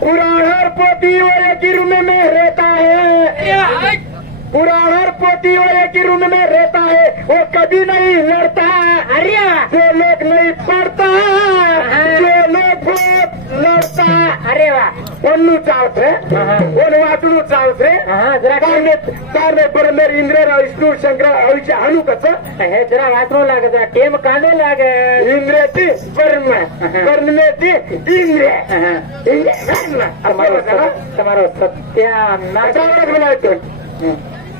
पुराण पोती और एक ही रूम में रहता है, पुराण पोती और एक ही रूम में रहता है, वो कभी नहीं लड़ता। अरे जो लोग नहीं पढ़ता, जो लोग लड़ता, अरे वाह पन्नू चावते वाचू चावते तारने बरोबर इंद्र विष्णू शंकर अविष्य हनु कस हे जरा वाचू लागे जरा टेम कांदो लागे इंद्रेची वर्णमेची इंद्र તમારો સત્યાનાશ બોલાવતો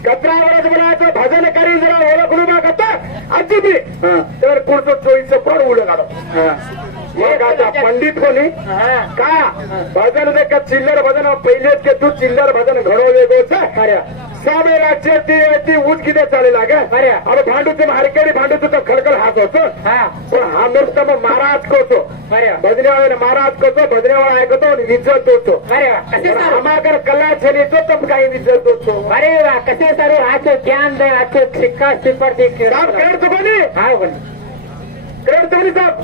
કચરા વરસ બોલાવતો ભજન કરી જરા ઓળખનું માં કરતા હજી બી तर पुढचं चोईचं पण उडं काढो मग आता पंडित कोणी का भजन दे का चिल्लर भजन पहिलेच के तू चिल्लर भजन घडो वेगोच साबे राज्य ती ऊट किती चालेल ग अरे भांडू ते हरकेडी भांडू तू खडखड हात होतो पण हा नुसता मग महाराज करतो भजनेवाळा महाराज करतो भजनेवाळा ऐकतो आणि विजत होतो हमाकर कला छली तो तब काही विजत होतो अरे वा कसे सारू हाच ज्ञान दे हाच शिक्का शिपरती करतो कोणी हा कोणी करतो कोणी साहेब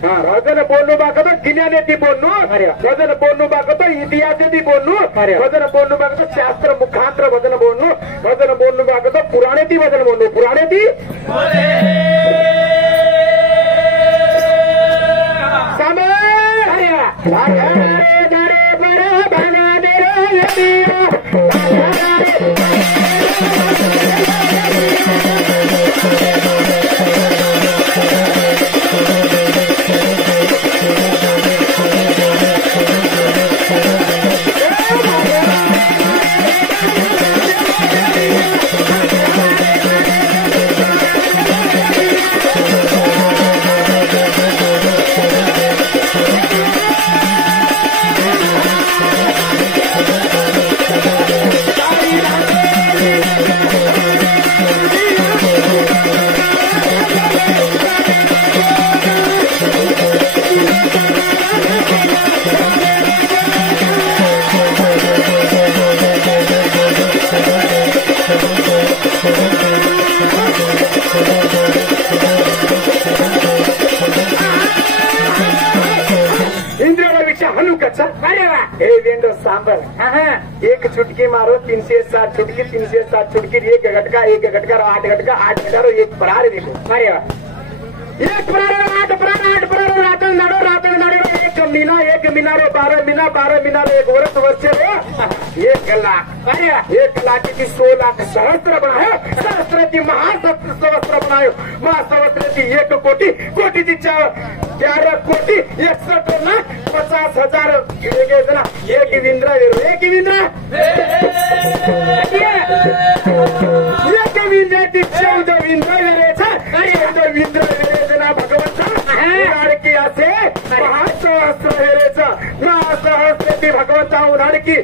हा भजन बोलणू बाकतो गिन्याने ती बोलणू भजन बोलणू बाकतो इतिहास ती बोलणू भजन बोलणू बाकतो शास्त्र मुखांतर भजन बोलणू भजन बोलणू बाकतो पुराणे ती भजन बोलणू पुराणे ती एक चुटकी मारो 307 चुटकी 307 चुटकी एक घटका 8 घटका एक प्रहार देखो अरे एक प्रहार 8 प्रहार रातन नाडो एक मीनारो 12 मीनारो एक वर्ष एक लाख अरे 1 लाख की 100 लाख सहस्त्र बनायो सहस्त्राची महासहस्त्र बनायो महासहस्त्राची 1 कोटी कोटीची 11 कोटी 61 लाख 50,000 एक विंद्रा एक विंद्राची 14 विंद्रा वेरेचा विंद्रा भगवंता उन्हाळकी असे महासहस्त्र वेरेचा महासहस्रती भगवंता उन्हाळकी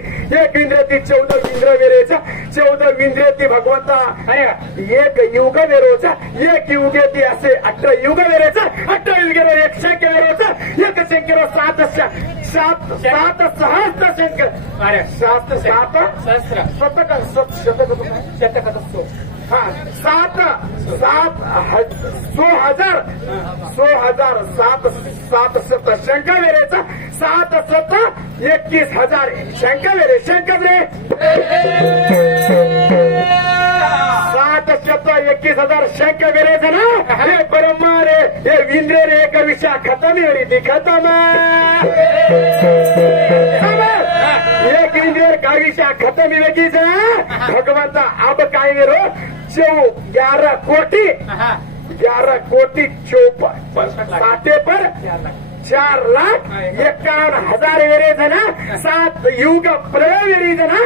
एक विंद्रेती 14 विंद्र वेरेचा 14 विंद्रेती भगवंता अरे एक युग वेरोचा एक युगेती असे 18 युग वेरेचा 18 युगेरो 1 शंख वेरोचा 1 शंखेरो 7 सहस्त्र शंकर अरे 7 सहस्त्र शतक हाँ 7 शंख वेरेचा 7 21,000 शंख वेरे शंख रे 7 21,000 शंख वेरेचा ना हे बरोबर हे विंद्रे रे एक विषय खतम वेरी ती खतम एक विंद्रे का विषय खतम वेगीच भगवंता अब काय वेरो 11 कोटी 54 पर 4,51,000 वेरे जना 7 युग प्रलय वेरी जना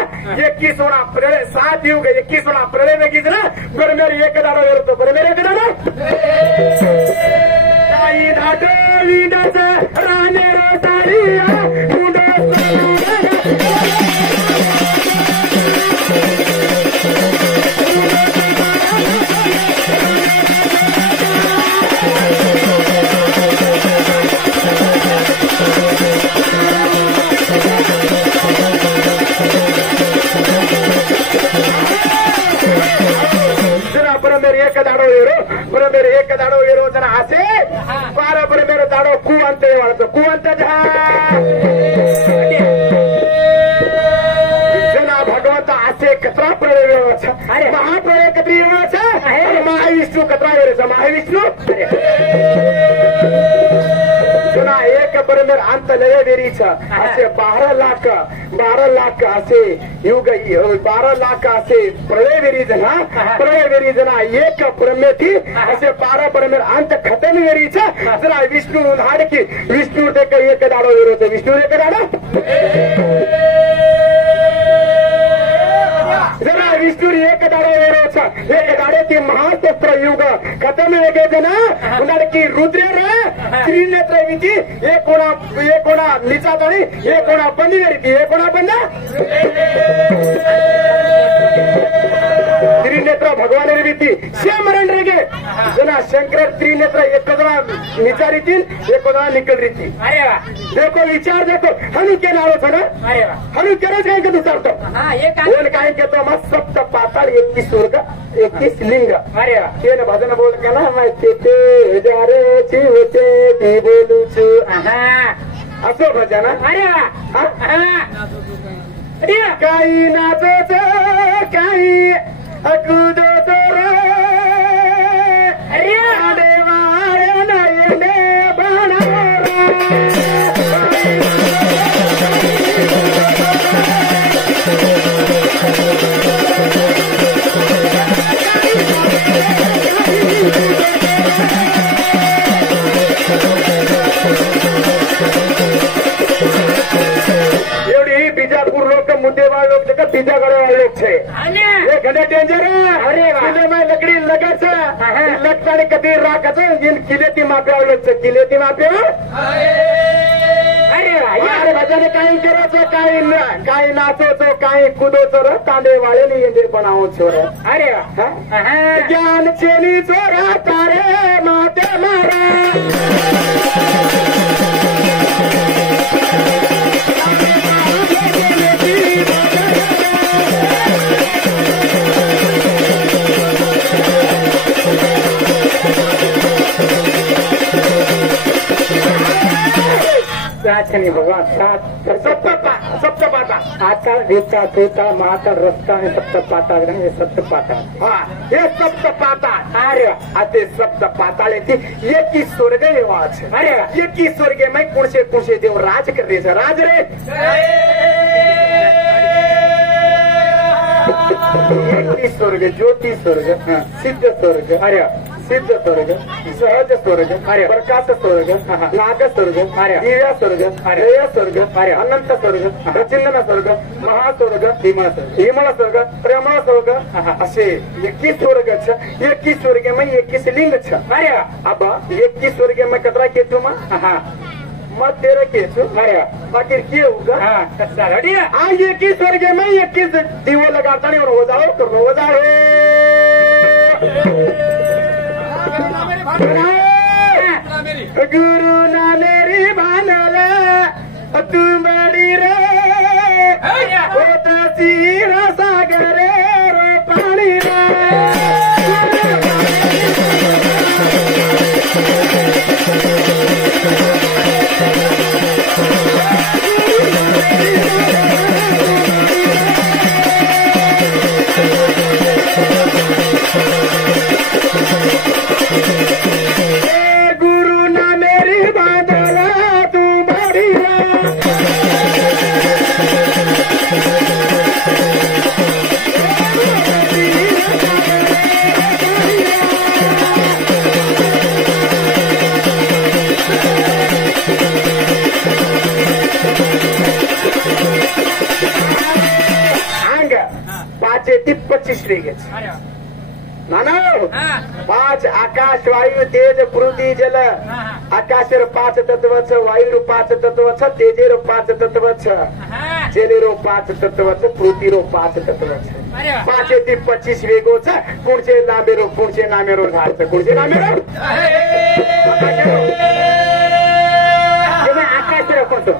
21 प्रलय 7 युग 21 प्रलय वेगी जना बरोबर 1 दारो वेरतो बरोबर 1 दारो काही धाटली दस राणे रोसारिया मुंडो बरोबर एक दाडो येरो बरोबर एक दाडो येरो जरा असे पार बरोबर दाडो कुवंत वाळतो कुवंत जना भगवंत असे कचरा प्रयोग महाप्रलय कत्री महाविष्णू कचरा वेळेचा महाविष्णू जना एक बरोबर अंत लय वेरीचा असे 12 लाख असे युग 12 लाख असे प्रलय वेरी जना प्रलय वेरी जना एक ब्रह्मेथी असे 12 बरोबर अंत खतम वेरीचा जरा विष्णू हाडकी विष्णू ते एक दाडो वेरोचे विष्णू एक दाडो जरा विष्णू एक दाडो वेरोचा एक दाडे ती महाशस्त्र युग खतम वेगे जना उन्हाळकी रुद्र त्रिनेत्र विधी एक कोणा निचा तळी एक कोणा बंदी वेरी एक कोणा बंद त्रिनेत्र भगवान रीती श्यामरण रेगे जना शंकर त्रिनेत्र एक जना निचा रीती एक कोणा निकल रीती देखो विचार देखो हनु के नाव था ना हनु केरच काय करू चालतो बोल काय कहतो मग सप्त पाताळ 21 स्वर्ग 21 लिंग तेन भजन बोल केला माहिती ते जारे जीवते ती बोलूच असो भजन काही नाचत काही अकुदत देवारे नयने बाणा एवढी बिजापूर लोक मुद्देवाळ लोक बिजागड लोक छे हे घडे डेंजर अरे मैं लकड़ी लगाच लटकाने कधी राखाचं जिन किलेती माप्या लोक किलेती माप्या अरे भजन काही करायचं काही नाचायचं काही कुदोचं र तांडे वाळे येंदे बनावचं र अरे ज्ञान चेनी चोरा तारे माते मारा भगवान सप्तपाता आता देता तोता माता रस्ता आणि सप्तपाता हे सप्तपाता हे सप्तपाता अरे आता सप्तपाताळ एकी स्वर्ग येवाच अरे एकी स्वर्गे मै कुणशे देव राज करायचं राज रे एकी स्वर्ग ज्योती स्वर्ग सिद्ध स्वर्ग अरे सिद्ध स्वर्ग सहज स्वर्ग प्रकाश स्वर्ग नाग स्वर्ग दिव्या स्वर्ग जय स्वर्ग अनंत स्वर्ग प्रचिंदन स्वर्ग महास्वर्ग हिमळ स्वर्ग प्रेमळ स्वर्ग असे 21 स्वर्ग 21 स्वर्ग में 21 लिंग अरे अब 21 स्वर्ग में कतरा केतु मत तेरे केसु बाकी के होगा आज 21 स्वर्ग में 21 दीवो लगाता नहीं और हो जाओ गुरु ना मेरी भानला तू बड़ी रे होता सीरा सागरे रो पानी रे मानव 5 आकाश वायू तेज पृथ्वी जल आकाशर 5 तत्वच वायू 5 तत्वच तेजेर 5 तत्वच जलेरो 5 तत्वच पृथ्वीरो 5 तत्वच 5 ते 25 वेगोच कुणचे लांबेरो कुणचे नामेरो झाडच कुणचे नामेरो आकाशर कोणतो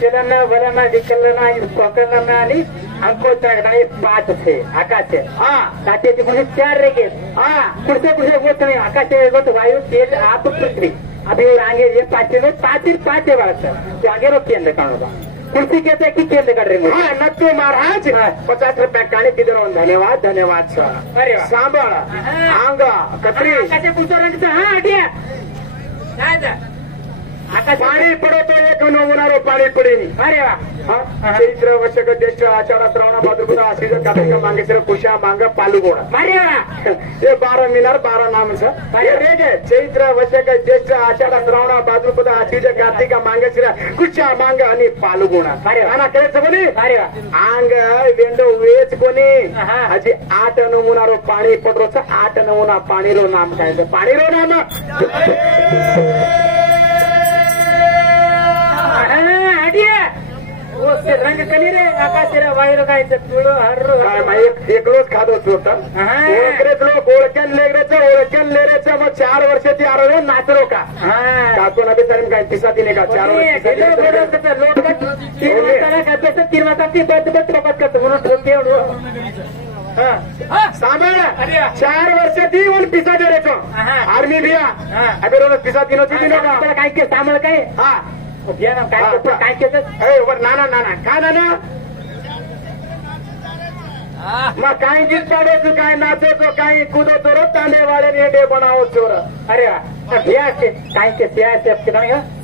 चलन वलन डिकलन कोकलन आणि हमको तगड़े 5 थे आकाश है साथे थे मुझे 4 रह गए पुढचे वो तुम्ही आकाश है वो तो वायु तेज आप पृथ्वी अभी और आगे ये 5 में 5 है बात तो आगे रो केंद्र कौन होगा कुर्सी कहते हैं कि केंद्र कर रहे हैं नक्की महाराज 50 रुपये काने किधर धन्यवाद धन्यवाद सर अरे सांभळ आंग कत्री आकाश पूछो रंग हाँ हटिया आकाश पाणी पडतो एक होणारो पाणी पडेनी अरे वा चैत्र वशक ज्येष्ठ आषाढ श्रावण भाद्रपद आश्विन कार्तिक मांगेश्वर कुशा मांग पालुगोण अरे वा ये 12 मिनार 12 नाम है चैत्र वशक ज्येष्ठ आषाढ श्रावण भाद्रपद आश्विन कार्तिक मांगेश्वर कुशा मांग आणि पालुगोण आना करायचं कोणी अरे वा आंग वेंडो वेच कोणी अजी 8 नमुनारो पाणी पडरोच 8 नमुना पाणीरो नाम काय पाणीरो नाम रंग कली रे आकाश वायर काय एकलोच खादो ओळखरेच लोक ओळखेन लेरेचं मग 4 वर्ष ती आरो नाचरो का काकून अभी तरी काय पिसा दिने का 4 वर्ष सांभाळ 4 वर्ष ती वन पिसा दे रेचो आर्मी भिया अभी रोज पिसा दिनो का काय के सांभाळ काय हा काय केलं नाना नाना का नाना मग काय गीत पाडोचो काय नाचोचो काय कुदोचो रो तांडेवाड्याने डे बनावो चोर अरे काय के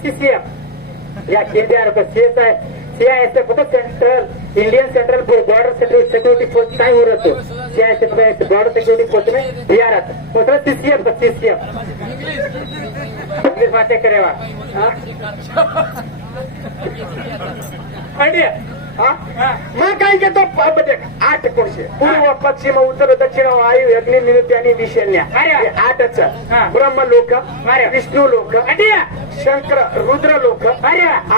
सीसीएफ या केंद्र को सीआईएसएफ होतं central Indian central border security force काय हो रहा तो सीआईएसएफ बॉर्डर सिक्युरिटी फोर्स में बिहार होता सीसीएफ इंग्लिश बातें करेगा मग काय घेतो 8 कोणशे पूर्व पश्चिम उत्तर दक्षिण वायू अग्नि निरुती आणि विषण्या 8च ब्रह्मलोक विष्णू लोक शंकर रुद्र लोक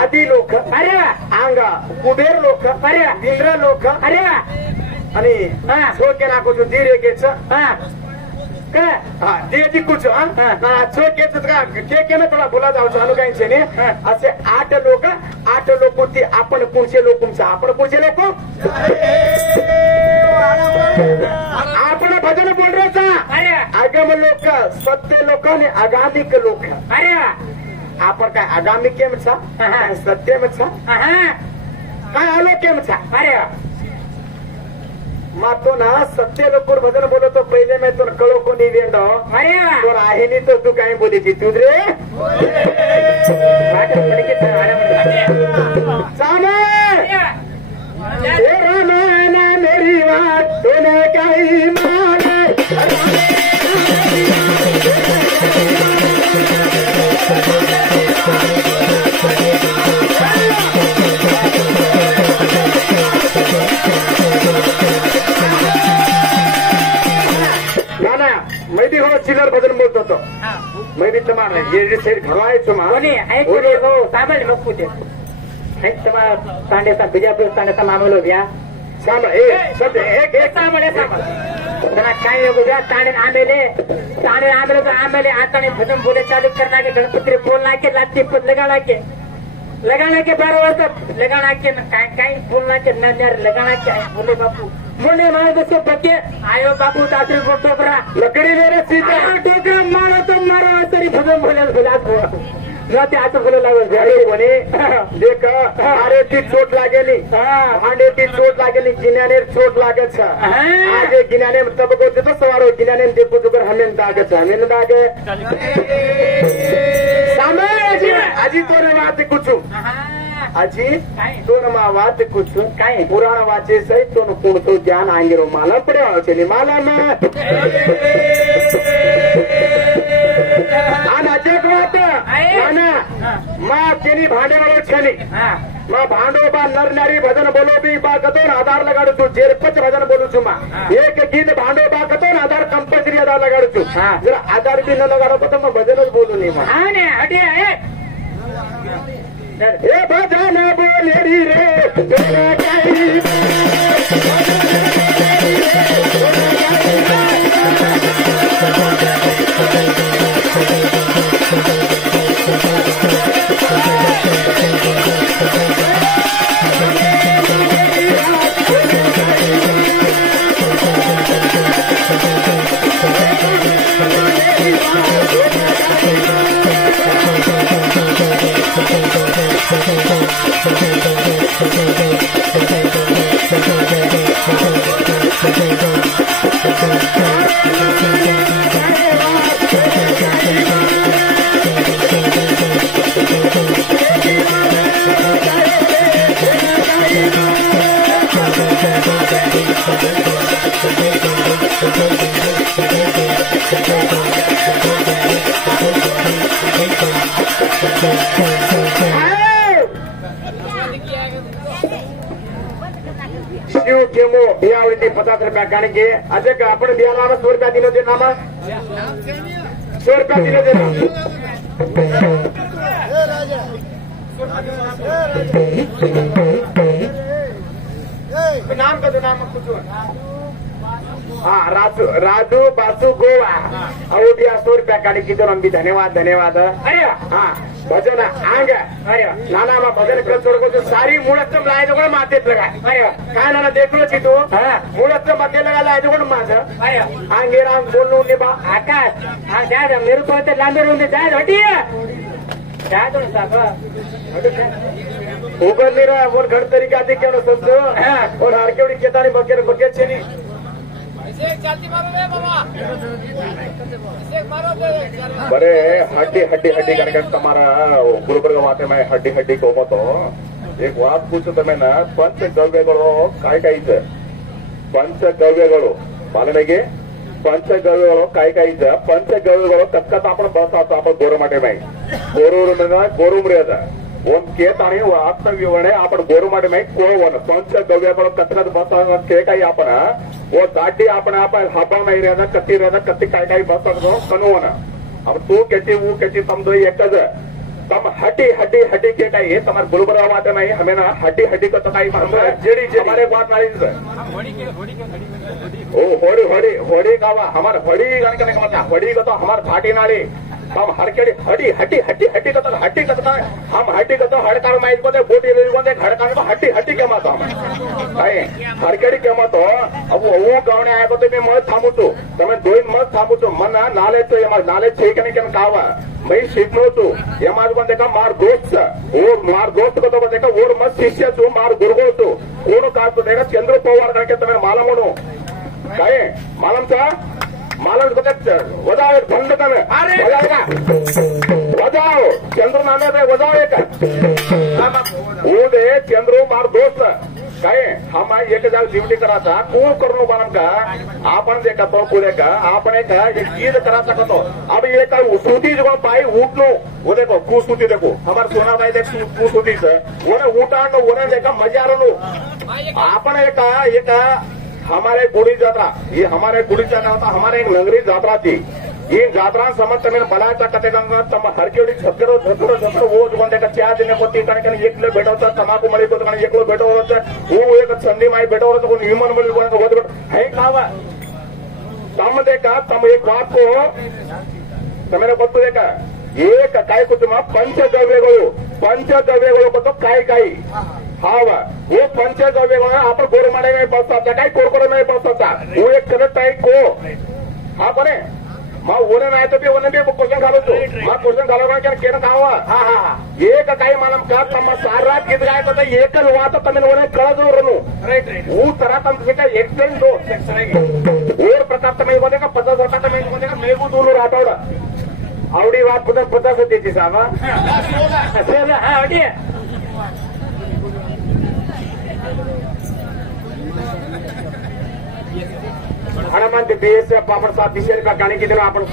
आदी लोक अंग कुबेर लोक इंद्र लोक आणि सोके नाको धीरे घ्यायचं ते कुछ के थोडा बोला जाऊ अनुकांचे असे 8 लोक होती आपण पुढचे लोक आपण पुढचे लोक आपण भजन बोल रहा आगम लोक सत्य लोक आणि आगामिक लोक आपण काय आगामिक केम सत्यम काय अलोकेम अरे तो ना सत्य लोक भजन बोलतो पहिले मी तुला कळो कोणी वेंडो अरे तो आहे नाही तर तू काय बोलायची तू रे रामायण मेरी बात तूने काही माने मैदी हो चिल्लर भजन बोलत होतो मैदी तुम्हाला साईड घडवायचो सामान्य लोक होते तांडेचा बिजापूर तांडेचा मामलो घ्या काय ताणे आमेले आता भजन बोले चालू करना के गणपति बोलना के लाठी पर लगाना के 12 वर्ष लगाना के काय बोलना के नर लगाना के बोले बापू बोले मारे दोस्तों बच्चे आयो बापू दासरी को टोकरा लकड़ी मेरे सीधा टोकरा मारो तो मारो तरी भजन बोले ते आता बोलायला लागल कोणी देख अरे ती चोट लागेली भांडे ती चोट लागेली गिन्याने चोट लागत आगे गिन्याने तबको देतो सवारो गिन्याने देखो जुगर हमें दागत हमें दागे सामे आजी तोरे बात कुछ अजी तो वात कुछ काय पुराण वाचे सही तो कुणतो ज्ञान आंगेरो माला पड़े चली माला में माँ केनी भांडे वालों छनी माँ भांडो बा नर नारी भजन बोलो भी बा कतो आधार लगाड़ू तू जेरपच भजन बोलू छू माँ एक गीत भांडो बा कतो आधार कंपल्सरी आधार लगाड़ू छू जरा आधार भी न लगाड़ो तो मैं भजन बोलू नहीं माँ ए भजन बोले रे शिव केमो यावरती 50 रुपया काढणे असे का आपण बियाला 100 रुपया दिलं ते नामा 100 रुपया दिलं ते नाम का नाम कुछ हाँ राजू बासु गोवा अवो भी 100 रुपया काढी किती नंबी धन्यवाद धन्यवाद अरे हाँ भजन आंग अरे नाना मा भजन कर छोड़को सारी मूळच लाय जो मातेत लगा अरे काय नाना देखलो की तू मूळच मध्ये लगा लाय जो माझ अरे आंगे राम बोलू ने बा आकाश हां जा मेरे को ते लांबे रोने जा हटी जा तो साहब ऊपर मेरा और घर तरीका देख के समझो और हर केवड़ी केतानी बकेर बकेर छेनी बरे हड्डी हड्डी हड्डी करके तुम्हारा गुरुबर वाते में हड्डी हड्डी कोमतो एक बात पूछो तुम्हें ना पंचगव्यಗಳು काय काय ಇದೆ पंचगव्यಗಳು ಬಾಲನೆಗೆ पंचगव्यಗಳು काय काय ಇದೆ पंचगव्यಗಳು कत्कत आपण बसतो आपण गोरमाटे में गोरूरना गोरुमरे ಅದ ಒಂದ್ ಕೇತಾನೆ ಆತ್ಮ ವಿವರಣೆ आपण गोरुमाटे में कोवन पंचगव्यಗಳು कत्कत बसतो केकाई आपण वो दाटी आपण आपण हब्बा में ಇರೋದ ಕತ್ತಿ ಇರೋದ ಕತ್ತಿ काय काय बसतो ಕನುವನ अब तू ಕೆಟ್ಟಿ वो ಕೆಟ್ಟಿ ತಮ್ಮದು एकज तम हड्डी हड्डी हड्डी के काय तुम्हारे गुरुबरा वाते में हमें ना हड्डी हड्डी को तो काय जेडी हमारे बात नहीं है ओ होड़ी होड़ी होड़ी गावा हमारे होड़ी गाने का मतलब होड़ी को तो हमारे घाटी नाली हम हर केड़ी हड्डी हड्डी हड्डी हड्डी को तो हड्डी को तो हम हड्डी को तो हड़कार में को दे बोटी रे को दे घड़कार में हड्डी हड्डी के मत हम काय हर केड़ी के मत अब वो गावने आए को तो मैं मत थामू तो તમે दोन मत थामू तो मन नाले तो ये नाले छे के नहीं कावा मैं शिकनो तो ये मार को देखा मार दोस्त और मार दोस्त को तो देखा और मत शिष्य तो मार गुरुगो तो कोण का तो देखा चंद्र पवार करके तुम्हें मालूम हो काय मालूम था मालूम को वजाओ बंद कर वजाओ चंद्र नामे पे वजाओ एक वो दे चंद्र मार दोस्त काय हम एक जाग ड्यूटी कराचा कू करू बनम का आपण देखा तो पुढे का आपण एक चीज करा सकतो अब ये का सूती जो पाई उठनो वो देखो कू सूती देखो हमारे सोना भाई देख कू सूती से वो उठानो वो देखा मजारो आपण एक हमारे गुड़ी जात्रा ये हमारे गुड़ी जात्रा होता हमारे एक नगरी जात्रा थी ये जात्रा समझ तमें बनाया कते तम हर केवड़ी झगड़ो झगड़ो झगड़ो वो जो देखा 4 दिन को 3 कण एक किलो बैठा होता तमाकू मळी को कण 1 किलो बैठा होता वो एक संधि माई बैठा होता कोई ह्यूमन मळी को वो है खावा तम देखा तम एक बात को तमें ಗೊತ್ತು देखा एक काय कुछ पंचगव्यಗಳು ಗೊತ್ತು काय काय हाव वो पंचगव्यಗಳು आपण गोरमाडे में बसतात काय कोरकोर में बसतात वो एक करत आहे को हा कोने मा ओने नाही तो ओने बी क्वेश्चन घालो तो मा क्वेश्चन घालो का केन खावा हा हा एक काय मालम का तम सारा गीत गाय तो एक वात तमिल ओने कळजोरनु राइट राइट वो तरह तम से का एक्सटेंड दो और प्रताप तमिल बोले का 50 होता तमिल बोले का मेगू दूर राठौड़ आवडी वात पुन्हा 50 होती साबा हा आवडी हनुमंत बीएस पापड़ साहब 20 रुपया काने की दिन अपन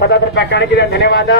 50 रुपया काने की धन्यवाद।